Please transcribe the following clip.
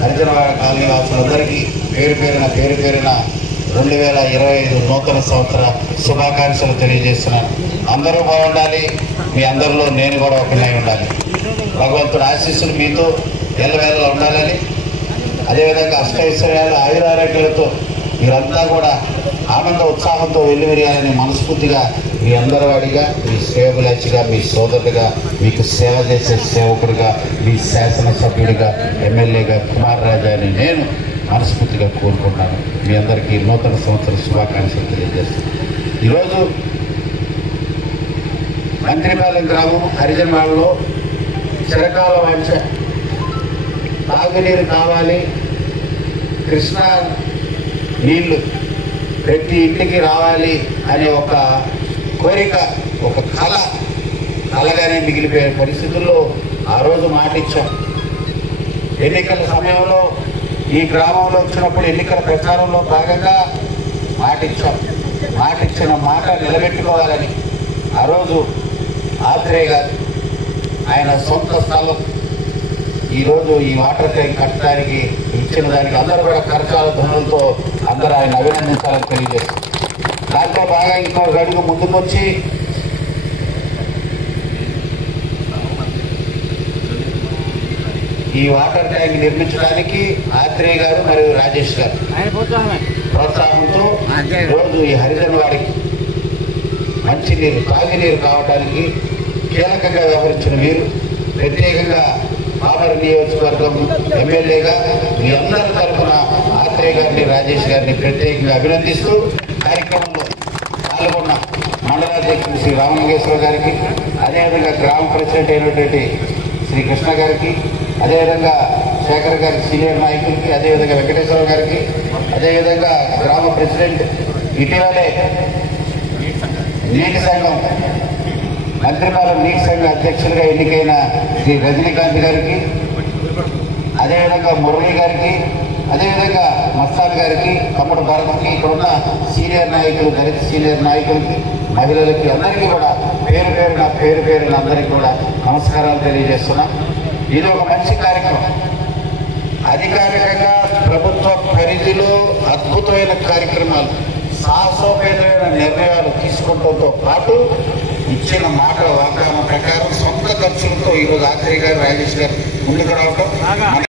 హరిజన colony వాసులందరికీ పేరు పేరున 2025 నూతన సంవత్సర శుభాకాంక్షలు తెలియజేస్తున్నాను. అందరూ బాగుండాలి, మీ అందరిలో నేను కూడా ఒకనై ఉండాలి. భగవంతుడు ఆశీస్సులు మీతో ఎల్లవేళలా ఉండాలని, అదేవిధంగా అష్టైశ్వర్యాలు ఆయురారోగ్యాలతో మీరంతా కూడా ఆనంద ఉత్సాహంతో వెల్లువిరియాలని మనస్ఫూర్తిగా మీ అందరి వాడిగా, మీ శ్రేయోభిలాషిగా, మీ సోదరుడిగా, మీకు సేవ చేసే సేవకుడిగా, మీ శాసనసభ్యుడిగా, ఎమ్మెల్యేగా కుమార్ రాజా అని నేను మనస్ఫూర్తిగా కోరుకుంటున్నాను. మీ అందరికీ నూతన సంవత్సర శుభాకాంక్షలు తెలియజేస్తున్నాను. ఈరోజు మంత్రిపాలెం గ్రామం హరిజనవాడలో చిరకాల వాంఛ తాగునీరు కావాలి, కృష్ణా నీళ్లు ప్రతి ఇంటికి రావాలి అనే ఒక కోరిక, ఒక కలగానే మిగిలిపోయే పరిస్థితుల్లో ఆ రోజు మాట ఇచ్చాం. ఎన్నికల సమయంలో ఈ గ్రామంలో వచ్చినప్పుడు ఎన్నికల ప్రచారంలో భాగంగా మాట ఇచ్చిన మాట నిలబెట్టుకోవాలని ఆ రోజు ఆత్రేయ గారు ఆయన సొంత స్థలం ఈరోజు ఈ వాటర్ ట్యాంక్ కట్టడానికి ఇచ్చిన దానికి అందరూ కూడా ఖర్చాల ధనులతో అందరూ ఆయన అభినందించాలని తెలియజేస్తారు. దాంట్లో బాగా ఇంకో అడుగు ముందుకొచ్చి ఈ వాటర్ ట్యాంక్ నిర్మించడానికి ఆత్రేయ గారు మరియు రాజేష్ గారు ప్రోత్సాహంతో రోజు ఈ హరిజన వాడికి మంచినీరు తాగునీరు కావడానికి కీలకంగా వ్యవహరించిన మీరు ప్రత్యేకంగా పామర నియోజకవర్గం ఎమ్మెల్యేగా మీ అందరి తరఫున ఆత్రేయ గారిని రాజేష్ గారిని ప్రత్యేకంగా అభినందిస్తూ కార్యక్రమంలో పాల్గొన్న మండలాధ్యక్షుడు శ్రీ రామలింగేశ్వర గారికి, అదేవిధంగా గ్రామ ప్రెసిడెంట్ అయినటువంటి శ్రీ కృష్ణ గారికి, అదేవిధంగా శేఖర్ గారి సీనియర్ నాయకులకి, అదేవిధంగా వెంకటేశ్వర గారికి, అదేవిధంగా గ్రామ ప్రెసిడెంట్ ఇటీవలే నీటి సంఘం మంత్రిపాలెం నీటి సంఘ అధ్యక్షులుగా ఎన్నికైన శ్రీ రజనీకాంత్ గారికి, అదేవిధంగా మురళి గారికి, అదేవిధంగా మస్తాన్ గారికి, తమ్ముడు భరత్కి, ఇక్కడున్న సీనియర్ నాయకులు, దళిత సీనియర్ నాయకులకి, మహిళలకి అందరికీ కూడా పేరు పేరున అందరికీ కూడా నమస్కారాలు తెలియజేస్తున్నాం. ఇది ఒక మంచి కార్యక్రమం. అధికారికంగా ప్రభుత్వ పరిధిలో అద్భుతమైన కార్యక్రమాలు, సాహసోపేతమైన నిర్ణయాలు తీసుకోవడంతో పాటు ఇచ్చిన మాట వాగ్దానం ప్రకారం సొంత ఖర్చులతో ఈరోజు ఆత్రేయ గారు రాజేష్ గారు ముందుకు రావడం